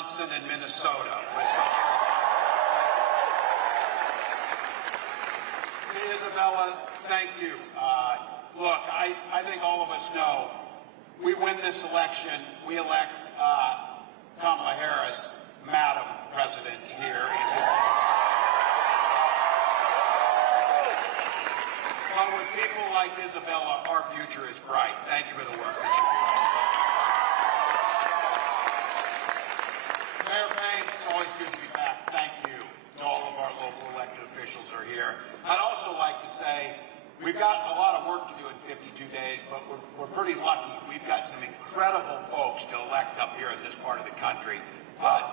Wisconsin and Minnesota. Hey, Isabella, thank you. Look, I think all of us know we win this election, we elect Kamala Harris, Madam President here. But with people like Isabella, our future is bright. Thank you for the work that you do. Mayor Payne, it's always good to be back. Thank you to all of our local elected officials who are here. I'd also like to say we've got a lot of work to do in 52 days, but we're pretty lucky. We've got some incredible folks to elect up here in this part of the country.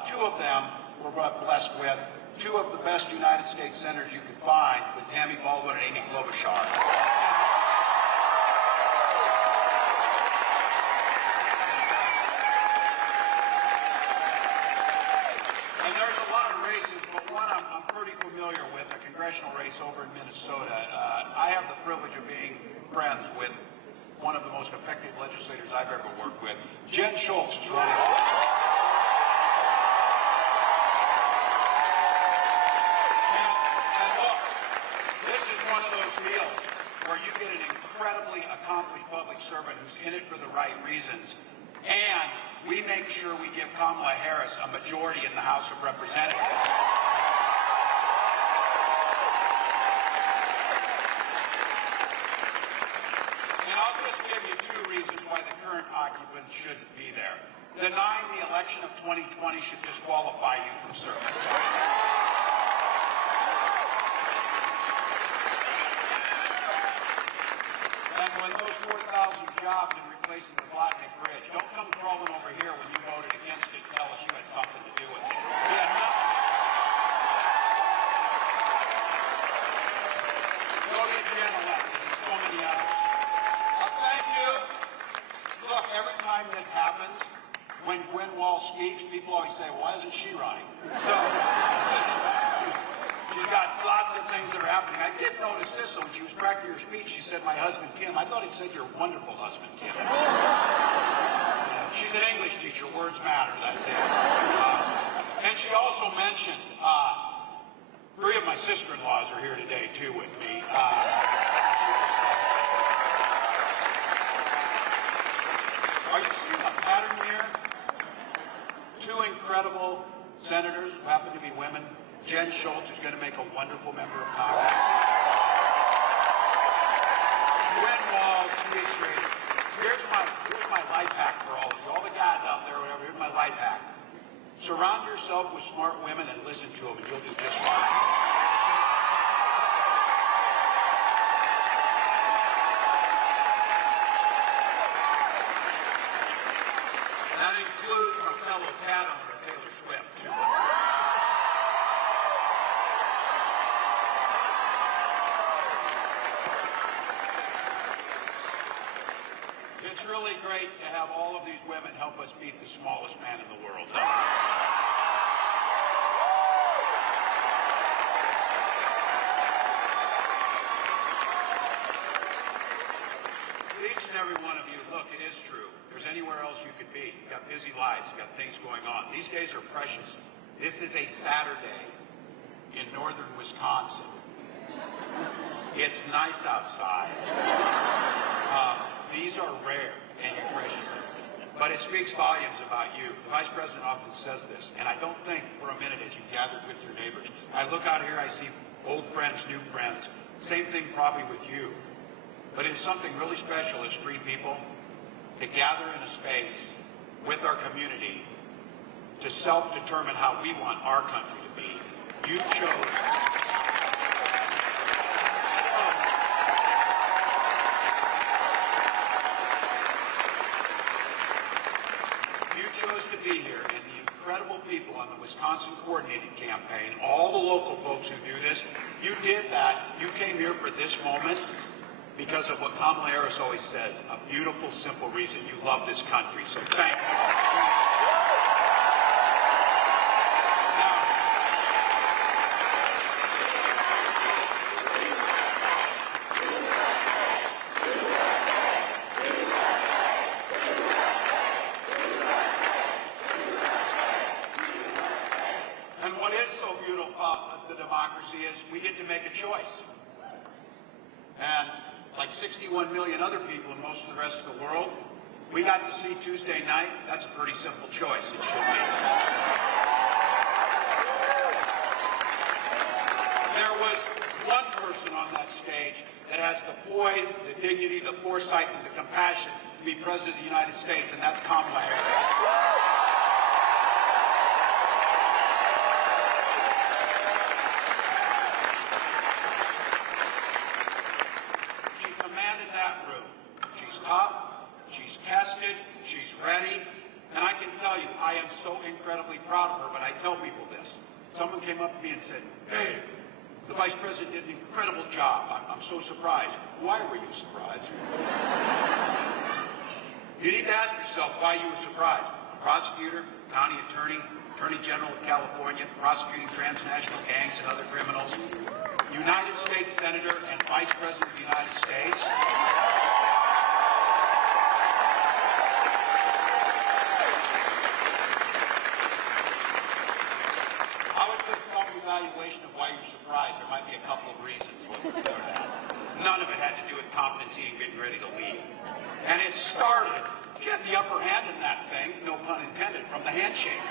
Two of them we're blessed with, two of the best United States senators you can find, with Tammy Baldwin and Amy Klobuchar. And there's a lot of races, but one I'm pretty familiar with, a congressional race over in Minnesota. I have the privilege of being friends with one of the most effective legislators I've ever worked with. Jen Schultz is running. And look, this is one of those deals where you get an incredibly accomplished public servant who's in it for the right reasons, and we make sure we give Kamala Harris a majority in the House of Representatives. I'll just give you two reasons why the current occupants shouldn't be there. Denying the election of 2020 should disqualify you from service. And when those 4,000 jobs in replacing the Blatnick Bridge, don't come crawling over here when you voted against it and tell us you had something to do with it. We had nothing. Go get Jen elected and so many others. Thank you. Look, every time this happens, when Gwen Wall speaks, people always say, well, why isn't she running? So, she's got lots of things that are happening. I did notice this, when she was practicing her speech, she said, my husband, Tim. I thought he said your wonderful husband, Tim. She's an English teacher. Words matter. That's it. And she also mentioned, three of my sister-in-laws are here today, too, with me. Are you seeing a pattern here? Two incredible senators who happen to be women. Jen Schultz, who's going to make a wonderful member of Congress. Gwen Wall, administrator. Here's my life hack for all of you. All the guys out there, whatever, here's my life hack. Surround yourself with smart women and listen to them, and you'll do just fine. That includes our fellow cat owner, Taylor Swift, too. It's really great to have all of these women help us beat the smallest man in the world. Each and every one of you, look, it is true. There's anywhere else you could be. You've got busy lives. You've got things going on. These days are precious. This is a Saturday in northern Wisconsin. It's nice outside. These are rare and you're precious. But it speaks volumes about you. The Vice President often says this, and I don't think for a minute as you gathered with your neighbors. I look out here, I see old friends, new friends. Same thing probably with you. But it's something really special as free people to gather in a space with our community to self-determine how we want our country to be. You chose. You chose to be here, and the incredible people on the Wisconsin Coordinated Campaign, all the local folks who do this, you did that. You came here for this moment because of what Kamala Harris always says, a beautiful, simple reason. You love this country, so thank you. like 61 million other people in most of the rest of the world, we got to see Tuesday night. That's a pretty simple choice. It should be. There was one person on that stage that has the poise, the dignity, the foresight, and the compassion to be President of the United States, and that's Kamala Harris. She commanded that room. She's tough, she's tested, she's ready, and I can tell you, I am so incredibly proud of her, but I tell people this. Someone came up to me and said, "Hey, the Vice President did an incredible job. I'm so surprised." Why were you surprised? You need to ask yourself why you were surprised. A prosecutor, county attorney, Attorney General of California, prosecuting transnational gangs and other criminals, United States Senator and Vice President of the United States. Evaluation of why you're surprised. There might be a couple of reasons. None of it had to do with competency and getting ready to lead. And it started, she had the upper hand in that thing, no pun intended, from the handshake.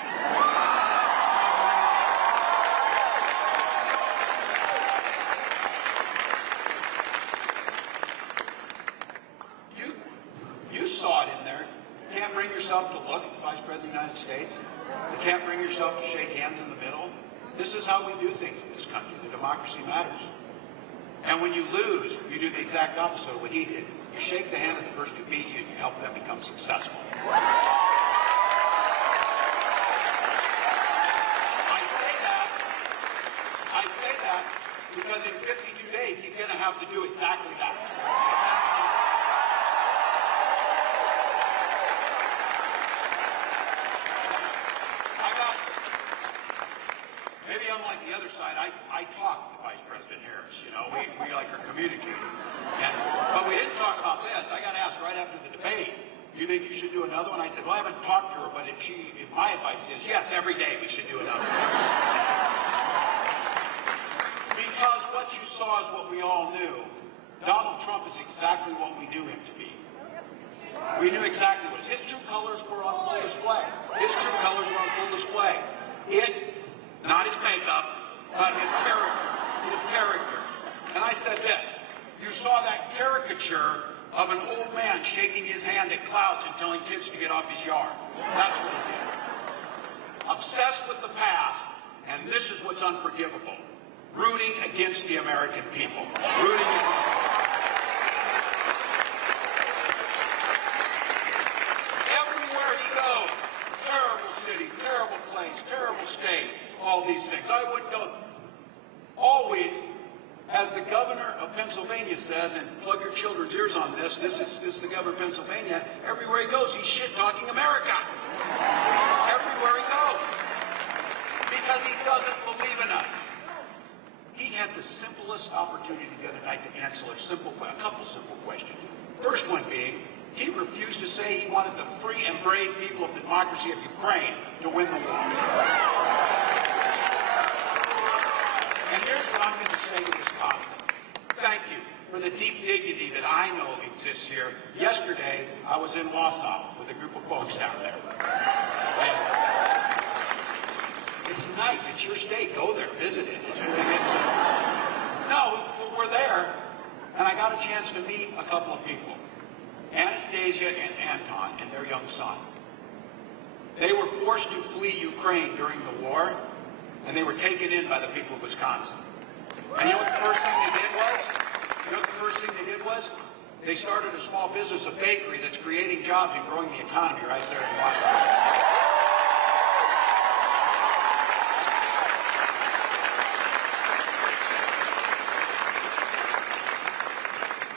You saw it in there. You can't bring yourself to look at the Vice President of the United States. You can't bring yourself to shake hands in the middle. This is how we do things in this country. The democracy matters. And when you lose, you do the exact opposite of what he did. You shake the hand of the person who beat you and you help them become successful. I say that because in 52 days, he's going to have to do exactly that. Maybe unlike the other side, I talked to Vice President Harris. You know, we like are communicating. But we didn't talk about this. I got asked right after the debate, "Do you think you should do another one?" I said, "Well, I haven't talked to her, but if my advice is, yes, every day we should do another one." Because what you saw is what we all knew. Donald Trump is exactly what we knew him to be. We knew exactly what his true colors were on full display. His true colors were on full display. Not his makeup, but his character. And I said this, you saw that caricature of an old man shaking his hand at clouds and telling kids to get off his yard. That's what he did. Obsessed with the past, and this is what's unforgivable. Rooting against the American people. Rooting against them. Everywhere he goes, terrible city, terrible place, terrible state. All these things. I wouldn't go. Always, as the governor of Pennsylvania says, and plug your children's ears on this, this is the governor of Pennsylvania, everywhere he goes, he's shit-talking America. Everywhere he goes. Because he doesn't believe in us. He had the simplest opportunity the other night to answer a couple simple questions. First one being, he refused to say he wanted the free and brave people of the democracy of Ukraine to win the war. And here's what I'm going to say to Wisconsin. Thank you for the deep dignity that I know exists here. Yesterday, I was in Wausau with a group of folks down there. And it's nice. It's your state. Go there. Visit it. No, we're there. And I got a chance to meet a couple of people. Anastasia and Anton and their young son. They were forced to flee Ukraine during the war, and they were taken in by the people of Wisconsin. And you know what the first thing they did was? They started a small business, a bakery that's creating jobs and growing the economy right there in Wausau.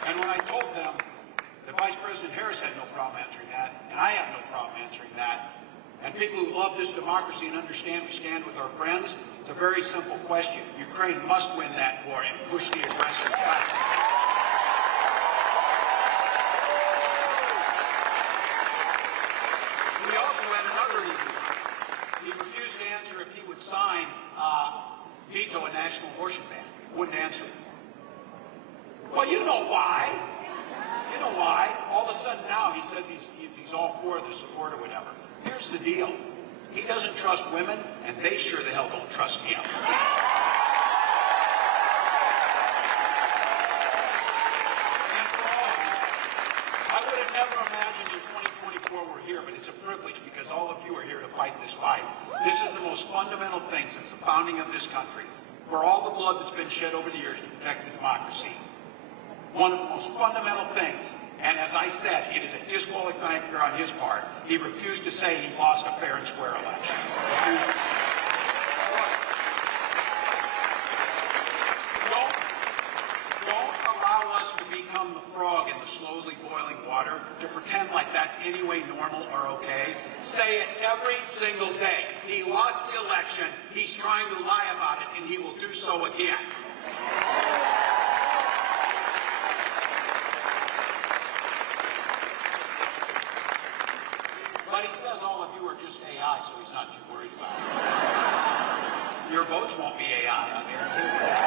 And when I told them that Vice President Harris had no problem answering that, and I have no problem answering that, and people who love this democracy and understand we stand with our friends, it's a very simple question. Ukraine must win that war and push the aggressors back. He also had another reason. He refused to answer if he would sign, veto a national abortion ban. Wouldn't answer it. Well, you know why. know why. All of a sudden now he says he's all for the support or whatever. Here's the deal. He doesn't trust women, and they sure the hell don't trust him. I would have never imagined in 2024 we're here, but it's a privilege because all of you are here to fight this fight. This is the most fundamental thing since the founding of this country. For all the blood that's been shed over the years to protect the democracy. One of the most fundamental things, and as I said, it is a disqualifying factor on his part. He refused to say he lost a fair and square election. Refused to say. Don't allow us to become the frog in the slowly boiling water, to pretend like that's any way normal or okay. Say it every single day. He lost the election, he's trying to lie about it, and he will do so again. But he says all of you are just AI, so he's not too worried about it. Your votes won't be AI, I guarantee you that.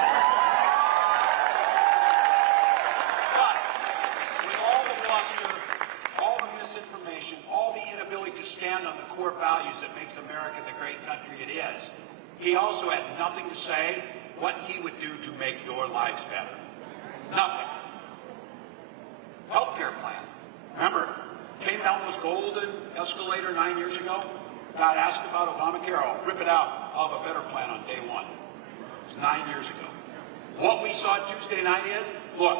But with all the bluster, all the misinformation, all the inability to stand on the core values that makes America the great country it is, he also had nothing to say what he would do to make your lives better. Nothing. Healthcare plan. Remember? Came down this golden escalator 9 years ago. Got asked about Obamacare. I'll rip it out. I'll have a better plan on day one. It was 9 years ago. What we saw Tuesday night is, look,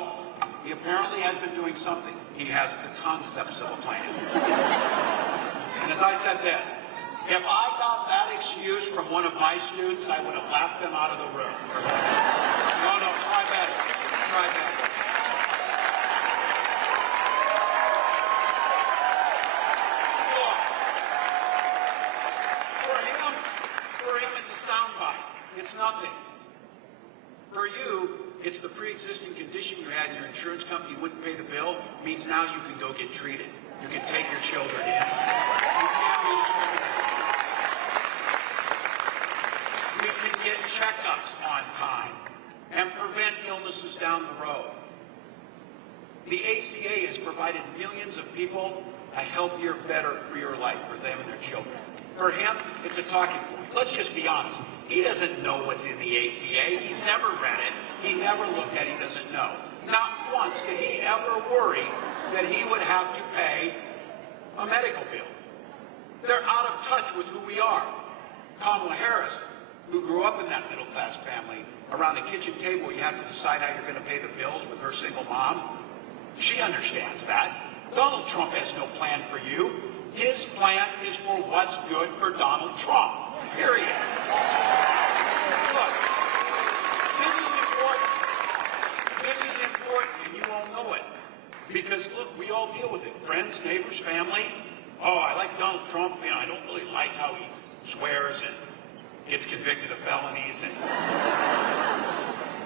he apparently has been doing something. He has the concepts of a plan. And as I said this, if I got that excuse from one of my students, I would have laughed them out of the room. No, try better. Try better. It's nothing. For you, it's the pre-existing condition you had in your insurance company wouldn't pay the bill, means now you can go get treated. You can take your children in. You can't be discriminated. We can get checkups on time and prevent illnesses down the road. The ACA has provided millions of people a healthier, better, freer life for them and their children. For him, it's a talking point. Let's just be honest. He doesn't know what's in the ACA. He's never read it. He never looked at it. He doesn't know. Not once did he ever worry that he would have to pay a medical bill. They're out of touch with who we are. Kamala Harris, who grew up in that middle-class family, around a kitchen table you have to decide how you're going to pay the bills with her single mom, she understands that. Donald Trump has no plan for you. His plan is for what's good for Donald Trump. Period. Look, this is important. This is important, and you all know it. Because, look, we all deal with it. Friends, neighbors, family. Oh, I like Donald Trump. You know, I don't really like how he swears and gets convicted of felonies and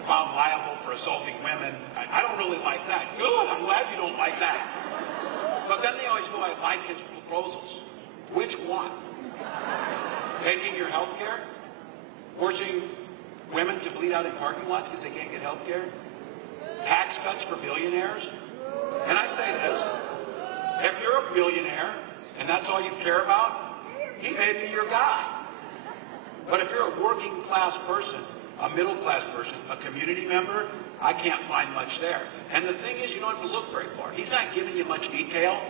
found liable for assaulting women. I don't really like that. Good, I'm glad you don't like that. But then they always go, I like his proposals. Which one? Taking your health care? Forcing women to bleed out in parking lots because they can't get health care? Tax cuts for billionaires? And I say this, if you're a billionaire and that's all you care about, he may be your guy. But if you're a working class person, a middle class person, a community member, I can't find much there. And the thing is, you don't have to look very far. He's not giving you much detail,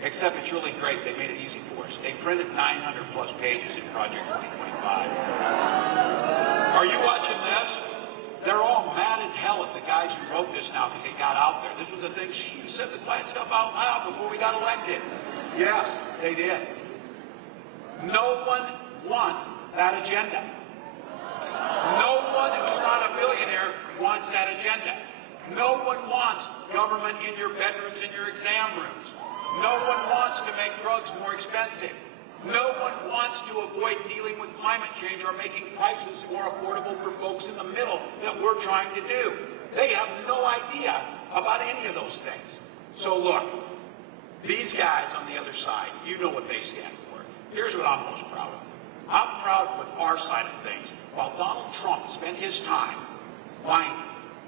except it's really great. They made it easy for us. They printed 900 plus pages in Project 2025. Are you watching this? They're all mad as hell at the guys who wrote this now because they got out there. This was the thing, you said the quiet stuff out loud before we got elected. Yes, they did. No one wants that agenda. No one who's not a billionaire wants that agenda. No one wants government in your bedrooms and your exam rooms. No one wants to make drugs more expensive. No one wants to avoid dealing with climate change or making prices more affordable for folks in the middle that we're trying to do. They have no idea about any of those things. So look, these guys on the other side, you know what they stand for. Here's what I'm most proud of. I'm proud with our side of things. While Donald Trump spent his time whining,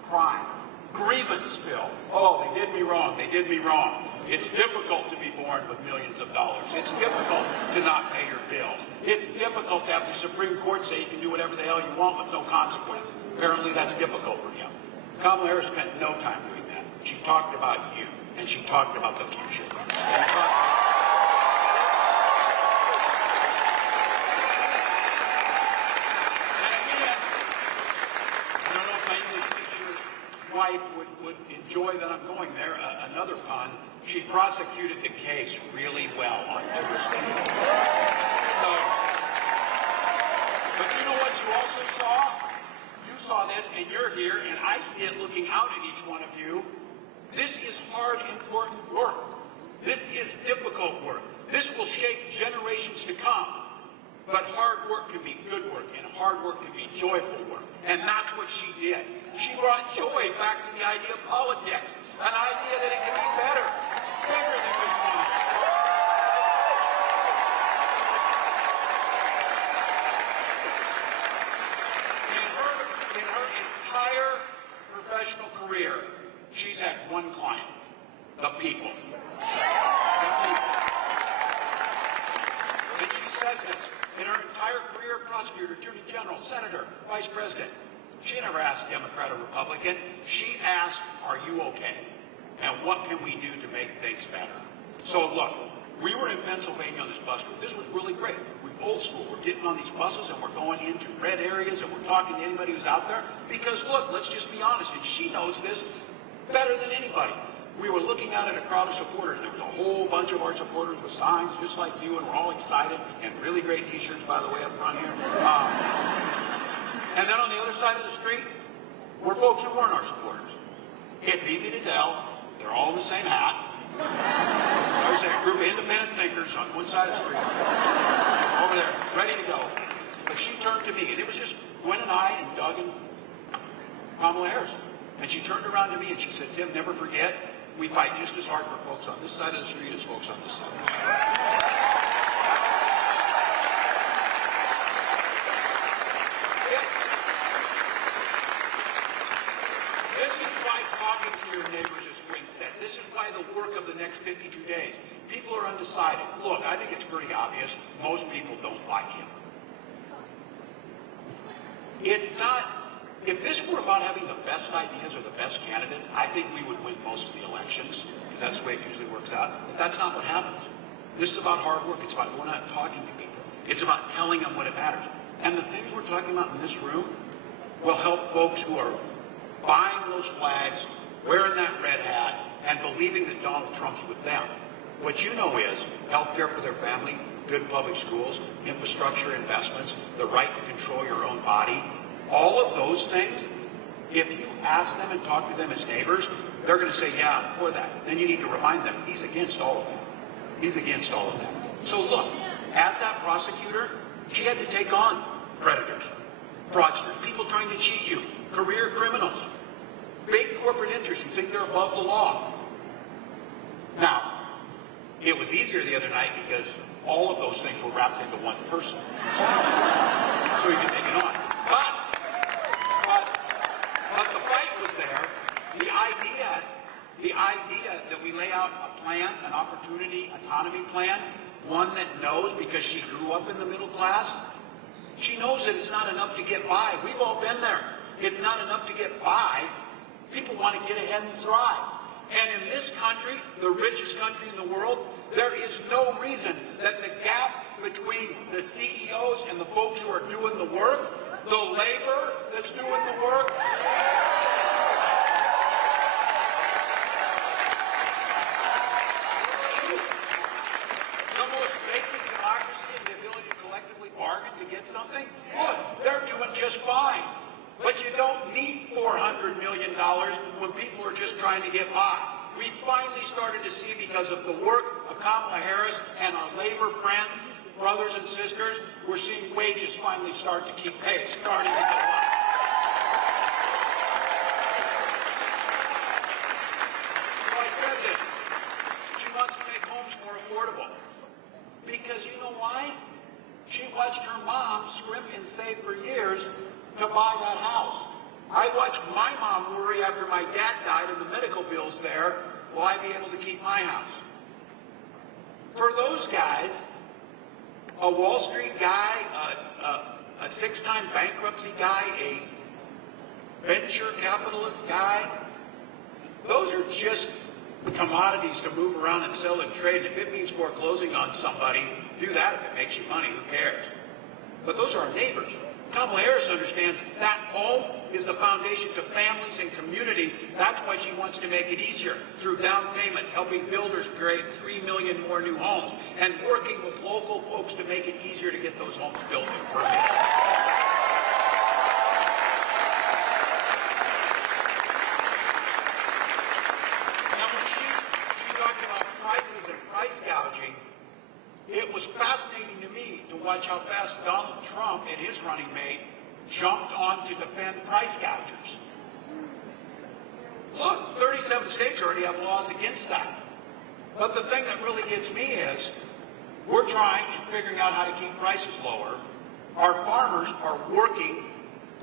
crying, grievance-filled. Oh, they did did me wrong. They did me wrong. It's difficult to be born with millions of dollars. It's difficult to not pay your bills. It's difficult to have the Supreme Court say you can do whatever the hell you want with no consequence. Apparently that's difficult for him. Kamala Harris spent no time doing that. She talked about you, and she talked about the future. Wife would enjoy that I'm going there. Another pun, she prosecuted the case really well on Tuesday. So, but you know what you also saw? You saw this, and you're here, and I see it looking out at each one of you. This is hard, important work. This is difficult work. This will shape generations to come. But hard work can be good work, and hard work can be joyful work. And that's what she did. She brought joy back to the idea of politics, an idea that it can be better, bigger than just politics. In her entire professional career, she's had one client, the people. The people. And she says this. In her entire career, prosecutor, attorney general, senator, vice president, she never asked Democrat or Republican. She asked, are you okay? And what can we do to make things better? So look, we were in Pennsylvania on this bus tour. This was really great. We're old school. We're getting on these buses and we're going into red areas and we're talking to anybody who's out there. Because look, let's just be honest, and she knows this better than anybody. We were looking out at a crowd of supporters. There was a whole bunch of our supporters with signs just like you, and we're all excited, and really great t-shirts, by the way, up front here. And then on the other side of the street were folks who weren't our supporters. It's easy to tell. They're all in the same hat. I was saying a group of independent thinkers on one side of the street, over there, ready to go. But she turned to me, and it was just Gwen and I and Doug and Kamala Harris. And she turned around to me and she said, Tim, never forget, we fight just as hard for folks on this side of the street as folks on this side of the street. This is why talking to your neighbors, as Gwen said, this is why the work of the next 52 days. People are undecided. Look, I think it's pretty obvious. Most people don't like him. It's not. If this were about having the best ideas or the best candidates, I think we would win most of the elections, because that's the way it usually works out. But that's not what happens. This is about hard work. It's about going out and talking to people. It's about telling them what it matters. And the things we're talking about in this room will help folks who are buying those flags, wearing that red hat, and believing that Donald Trump's with them. What you know is health care for their family, good public schools, infrastructure investments, the right to control your own body. All of those things, if you ask them and talk to them as neighbors, they're going to say, yeah, I'm for that. Then you need to remind them, he's against all of that. He's against all of that. So look, as that prosecutor, she had to take on predators, fraudsters, people trying to cheat you, career criminals, big corporate interests who think they're above the law. Now, it was easier the other night because all of those things were wrapped into one person. So you could take it on. But the fight was there. The idea that we lay out a plan, an opportunity, autonomy plan, one that knows, because she grew up in the middle class, she knows that it's not enough to get by. We've all been there. It's not enough to get by. People want to get ahead and thrive. And in this country, the richest country in the world, there is no reason that the gap between the CEOs and the folks who are doing the work, the labor that's doing the work, the most basic democracy is the ability to collectively bargain to get something. Look, they're doing just fine. But you don't need $400 million when people are just trying to get by. We finally started to see, because of the work of Kamala Harris and our labor friends, brothers and sisters, we're seeing wages finally start to keep pace, starting to go up. So I said this. She wants to make homes more affordable. Because you know why? She watched her mom scrimp and save for years to buy that house. I watched my mom worry after my dad died and the medical bills there will I be able to keep my house? For those guys, a Wall Street guy, a six-time bankruptcy guy, a venture capitalist guy, those are just commodities to move around and sell and trade. If it means foreclosing on somebody, do that. If it makes you money, who cares? But those are our neighbors. Kamala Harris understands that home is the foundation to families and community. That's why she wants to make it easier through down payments, helping builders create 3 million more new homes, and working with local folks to make it easier to get those homes built and permitted. Now, when she talked about prices and price gouging, it was fascinating to me to watch how fast Donald Trump and his running mate jumped on to defend price gougers. Look, 37 states already have laws against that. But the thing that really gets me is we're trying and figuring out how to keep prices lower. Our farmers are working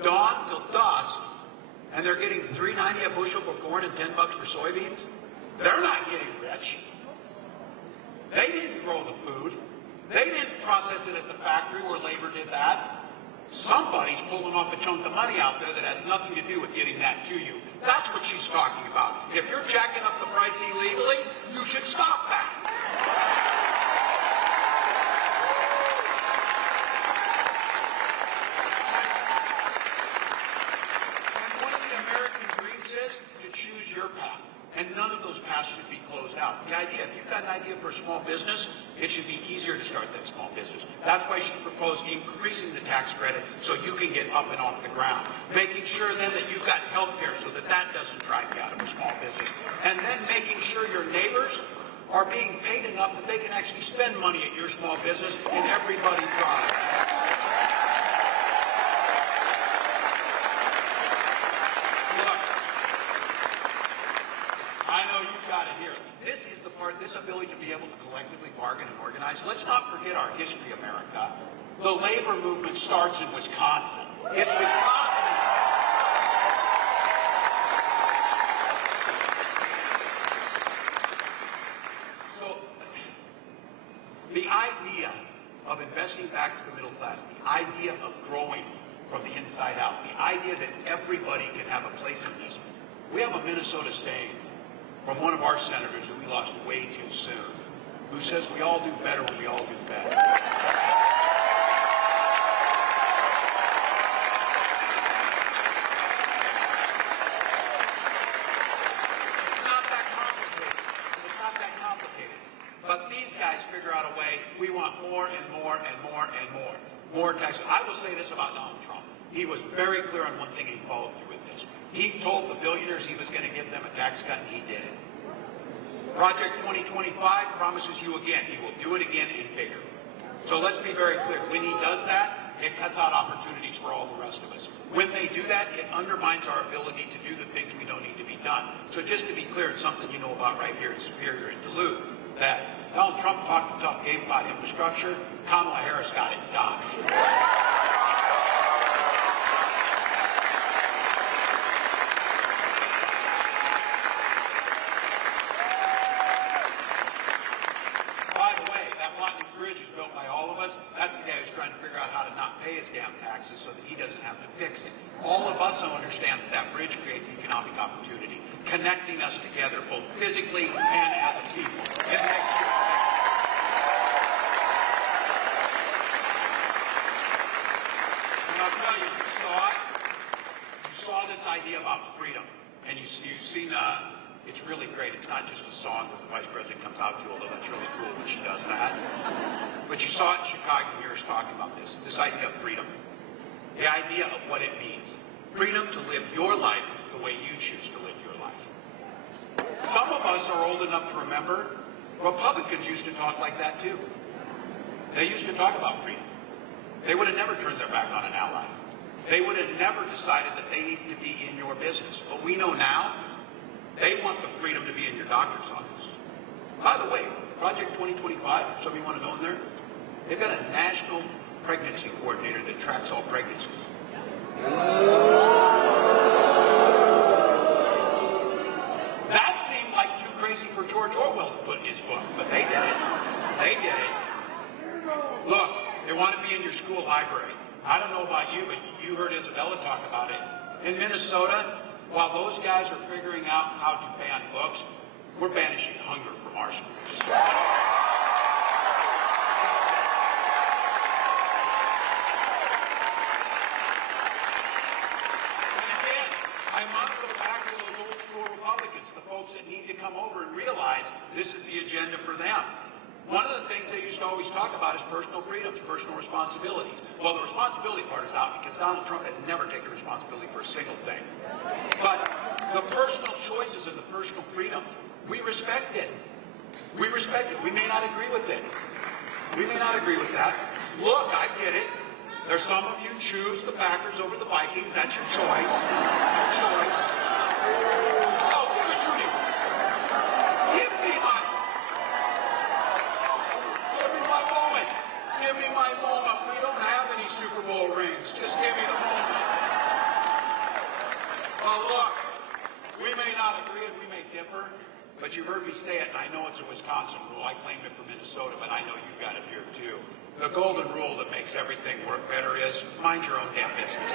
dawn till dusk, and they're getting $3.90 a bushel for corn and $10 for soybeans. They're not getting rich. They didn't grow the food. They didn't process it at the factory where labor did that. Somebody's pulling off a chunk of money out there that has nothing to do with getting that to you. That's what she's talking about. If you're jacking up the price illegally, you should stop that. And one of the American dreams is to choose your path. And none of those paths should be closed out. The idea, if you've got an idea for a small business, it should be easier to start that small business. That's why she proposed increasing the tax credit so you can get up and off the ground. Making sure then that you've got health care so that that doesn't drive you out of a small business. And then making sure your neighbors are being paid enough that they can actually spend money at your small business and everybody thrives. This is the part, this ability to be able to collectively bargain and organize. Let's not forget our history, America. The labor movement starts in Wisconsin. It's Wisconsin. So, the idea of investing back to the middle class, the idea of growing from the inside out, the idea that everybody can have a place in this. We have a Minnesota saying from one of our senators who we lost way too soon, who says we all do better when we all do better. It's not that complicated. But these guys figure out a way, we want more and more and more and more. More taxes. I will say this about Donald Trump. He was very clear on one thing and he followed through with this. He told the billionaires he was going to give them a tax cut and he did it. Project 2025 promises you again, he will do it again and bigger. So let's be very clear. When he does that, it cuts out opportunities for all the rest of us. When they do that, it undermines our ability to do the things we know need to be done. So just to be clear, it's something you know about right here in Superior and Duluth, that Donald Trump talked a tough game about infrastructure. Kamala Harris got it done. That's the guy who's trying to figure out how to not pay his damn taxes so that he doesn't have to fix it. All of us understand that that bridge creates economic opportunity, connecting us together both physically and as a people. It makes good sense. And I'll tell you, you saw this idea about freedom, and you've seen it's really great. It's not just a song that the Vice President comes out to, although that's really cool when she does that. But you saw it in Chicago, you hear us talking about this idea of freedom. The idea of what it means. Freedom to live your life the way you choose to live your life. Some of us are old enough to remember Republicans used to talk like that too. They used to talk about freedom. They would have never turned their back on an ally. They would have never decided that they needed to be in your business. But we know now, they want the freedom to be in your doctor's office. By the way, Project 2025, some of you want to go in there? They've got a national pregnancy coordinator that tracks all pregnancies. That seemed like too crazy library. I don't know about you, but you heard Isabella talk about it. In Minnesota, while those guys are figuring out how to ban books, we're banishing hunger from our schools. I want to go back to those old school Republicans, the folks that need to come over and realize this is the agenda for them. One of the things they used to always talk about is personal freedoms, personal responsibilities. Well, the responsibility part is out because Donald Trump has never taken responsibility for a single thing. But the personal choices and the personal freedoms, we respect it. We respect it. We may not agree with it. We may not agree with that. Look, I get it. There's some of you choose the Packers over the Vikings. That's your choice. Your choice. Oh, give it to me. Give me my moment. Give me my moment. We don't have any Super Bowl rings. Just give me the moment. Well, look, we may not agree and we may differ, but you heard me say it, and I know it's a Wisconsin rule. I claimed it for Minnesota, but I know you got it here too. The golden rule that makes everything work better is mind your own damn business.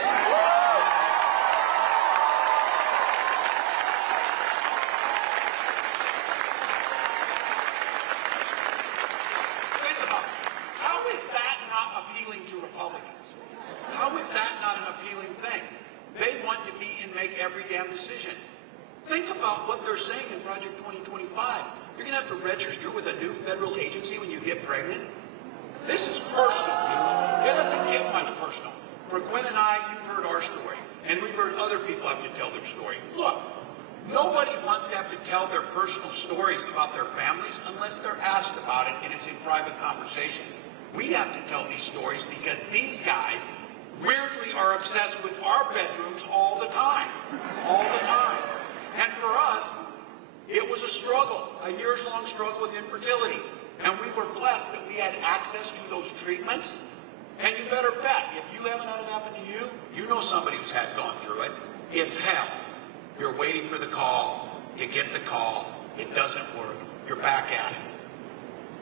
Think about it. How is that not appealing to Republicans? How is that not an appealing thing? They want to be and make every damn decision. Think about what they're saying in Project 2025. You're going to have to register with a new federal agency when you get pregnant. This is personal, people. It doesn't get much personal. For Gwen and I, you've heard our story, and we've heard other people have to tell their story. Look, nobody wants to have to tell their personal stories about their families unless they're asked about it and it's in private conversation. We have to tell these stories because these guys weirdly are obsessed with our bedrooms all the time. All the time. And for us, it was a struggle, a years-long struggle with infertility. And we were blessed that we had access to those treatments. And you better bet, if you haven't had it happen to you, you know somebody who's had gone through it. It's hell. You're waiting for the call. You get the call. It doesn't work. You're back at it.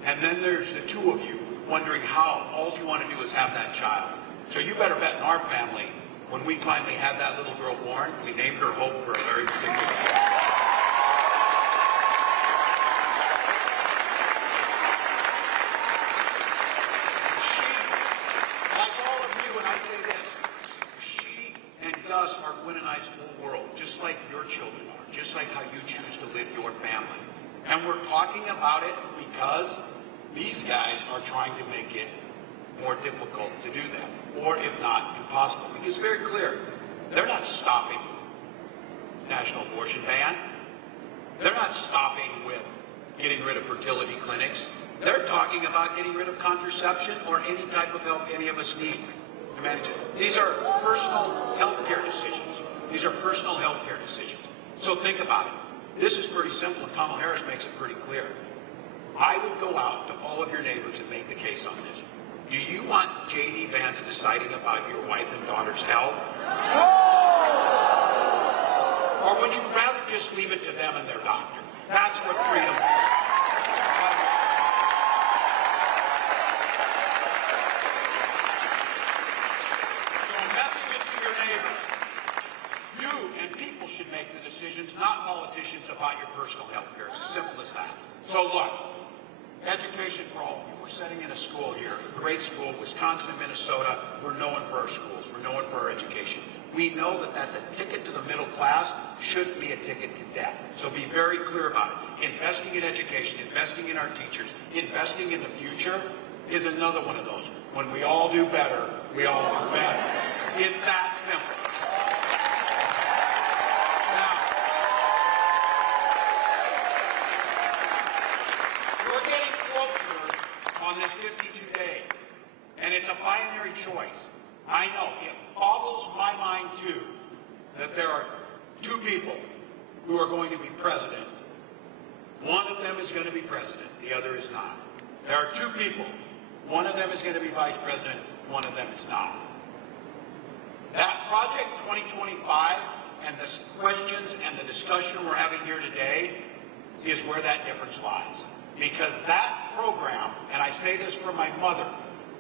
And then there's the two of you wondering how. All you want to do is have that child. So you better bet in our family, when we finally had that little girl born, we named her Hope for a very particular reason. Just like your children are, just like how you choose to live your family. And we're talking about it because these guys are trying to make it more difficult to do that, or if not, impossible. Because it's very clear, they're not stopping national abortion ban. They're not stopping with getting rid of fertility clinics. They're talking about getting rid of contraception or any type of help any of us need to manage it. These are personal health care decisions. These are personal health care decisions. So think about it. This is pretty simple, and Kamala Harris makes it pretty clear. I would go out to all of your neighbors and make the case on this. Do you want J.D. Vance deciding about your wife and daughter's health? Or would you rather just leave it to them and their doctor? That's what freedom is. Make the decisions, not politicians, about your personal health care. It's as simple as that. So look, education for all of you. We're setting in a school here, a great school, Wisconsin and Minnesota. We're known for our schools. We're known for our education. We know that that's a ticket to the middle class, shouldn't be a ticket to debt. So be very clear about it. Investing in education, investing in our teachers, investing in the future is another one of those. When we all do better, we all do better. It's that simple. On this 52 days, and it's a binary choice. I know, it boggles my mind too that there are two people who are going to be president. One of them is going to be president, the other is not. There are two people. One of them is going to be vice president, one of them is not. That Project 2025 and the questions and the discussion we're having here today is where that difference lies. Because that program, and I say this for my mother,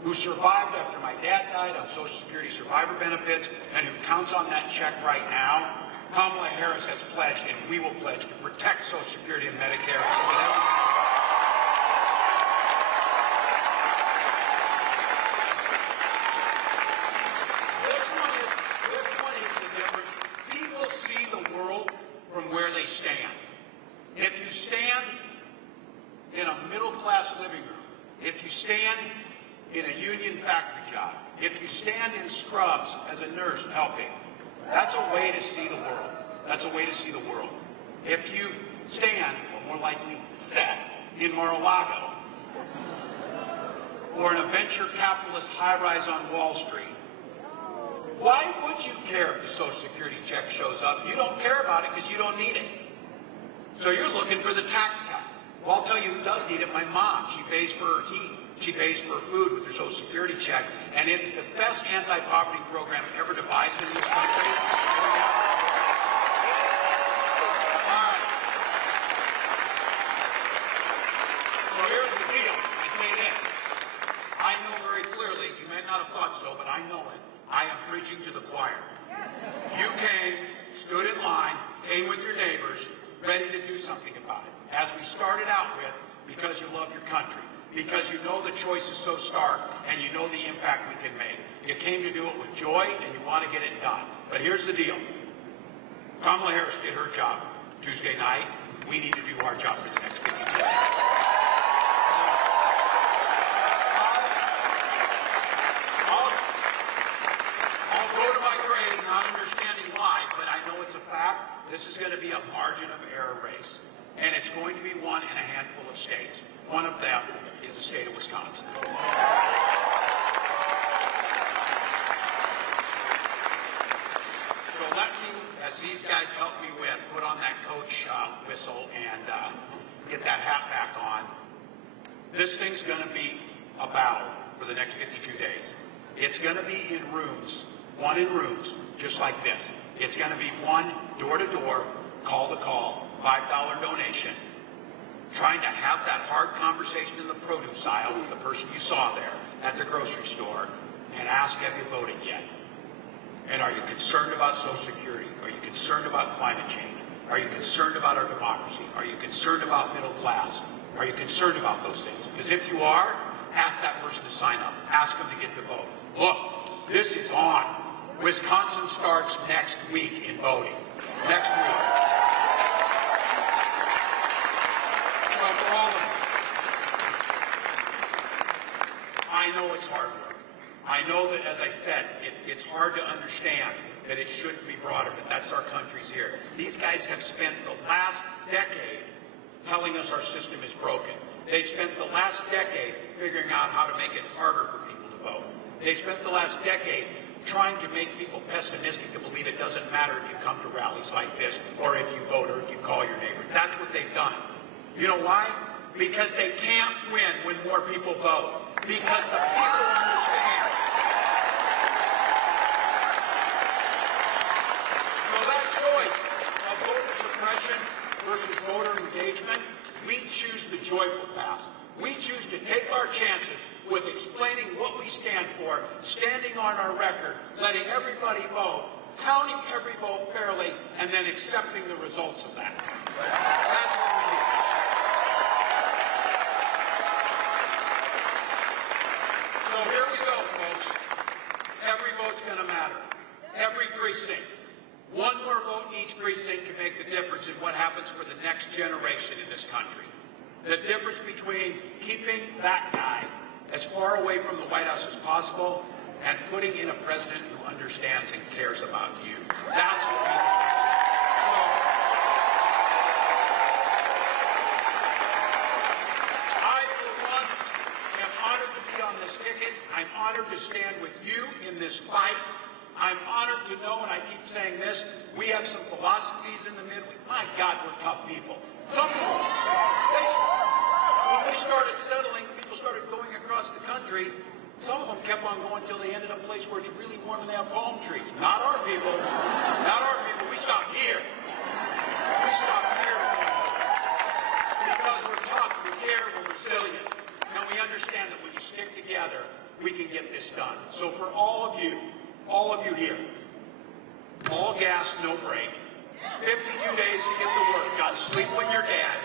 who survived after my dad died on Social Security survivor benefits and who counts on that check right now, Kamala Harris has pledged, and we will pledge, to protect Social Security and Medicare with everything. This one is the difference. People see the world from where they stand. If you stand in a middle-class living room, if you stand in a union factory job, if you stand in scrubs as a nurse helping, that's a way to see the world. That's a way to see the world. If you stand, or more likely sit, in Mar-a-Lago, or in a venture capitalist high-rise on Wall Street, why would you care if the Social Security check shows up? You don't care about it because you don't need it. So you're looking for the tax cut. Well, I'll tell you who does need it. My mom. She pays for her heat. She pays for her food with her Social Security check. And it is the best anti-poverty program ever devised in this country. All right. So here's the deal. I say this. I know very clearly, you may not have thought so, but I know it. I am preaching to the choir. You came, stood in line, came with your neighbors, ready to do something about it. As we started out with, because you love your country, because you know the choice is so stark, and you know the impact we can make. You came to do it with joy, and you want to get it done. But here's the deal. Kamala Harris did her job Tuesday night. We need to do our job for the next 50 years. I'll go to my grave not understanding why, but I know it's a fact. This is going to be a margin of error race. And it's going to be won in a handful of states. One of them is the state of Wisconsin. So let me, as these guys help me with, put on that coach whistle and get that hat back on. This thing's going to be a battle for the next 52 days. It's going to be in rooms, one in rooms, just like this. It's going to be one door-to-door, call-to-call, $5 donation, trying to have that hard conversation in the produce aisle with the person you saw there at the grocery store and ask, have you voted yet? And are you concerned about Social Security? Are you concerned about climate change? Are you concerned about our democracy? Are you concerned about middle class? Are you concerned about those things? Because if you are, ask that person to sign up. Ask them to get the vote. Look, this is on. Wisconsin starts next week in voting. Next week. So for all of you, I know it's hard work. I know that, as I said, it's hard to understand that it shouldn't be broader, but that's our country's here. These guys have spent the last decade telling us our system is broken. They've spent the last decade figuring out how to make it harder for people to vote. They've spent the last decade trying to make people pessimistic to believe it doesn't matter if you come to rallies like this, or if you vote, or if you call your neighbor. That's what they've done. You know why? Because they can't win when more people vote. Because the people understand. So that choice of voter suppression versus voter engagement, we choose the joyful path. We choose to take our chances with explaining what we stand for, standing on our record, letting everybody vote, counting every vote fairly, and then accepting the results of that. That's what we do. So here we go, folks. Every vote's going to matter. Every precinct. One more vote in each precinct can make the difference in what happens for the next generation in this country. The difference between keeping that guy as far away from the White House as possible and putting in a president who understands and cares about you. That's what we do. So, I, for one, am honored to be on this ticket. I'm honored to stand with you in this fight. I'm honored to know, and I keep saying this, we have some philosophies in the middle. My God, we're tough people. Some people, when we started settling, people started going across the country. Some of them kept on going until they ended up a place where it's really warm and they have palm trees. Not our people. Not our people. We stopped here. We stopped here. Because we're tough, we care, we're resilient. And we understand that when you stick together, we can get this done. So for all of you here, all gas, no break, 52 days to get to work, got to sleep with your dad,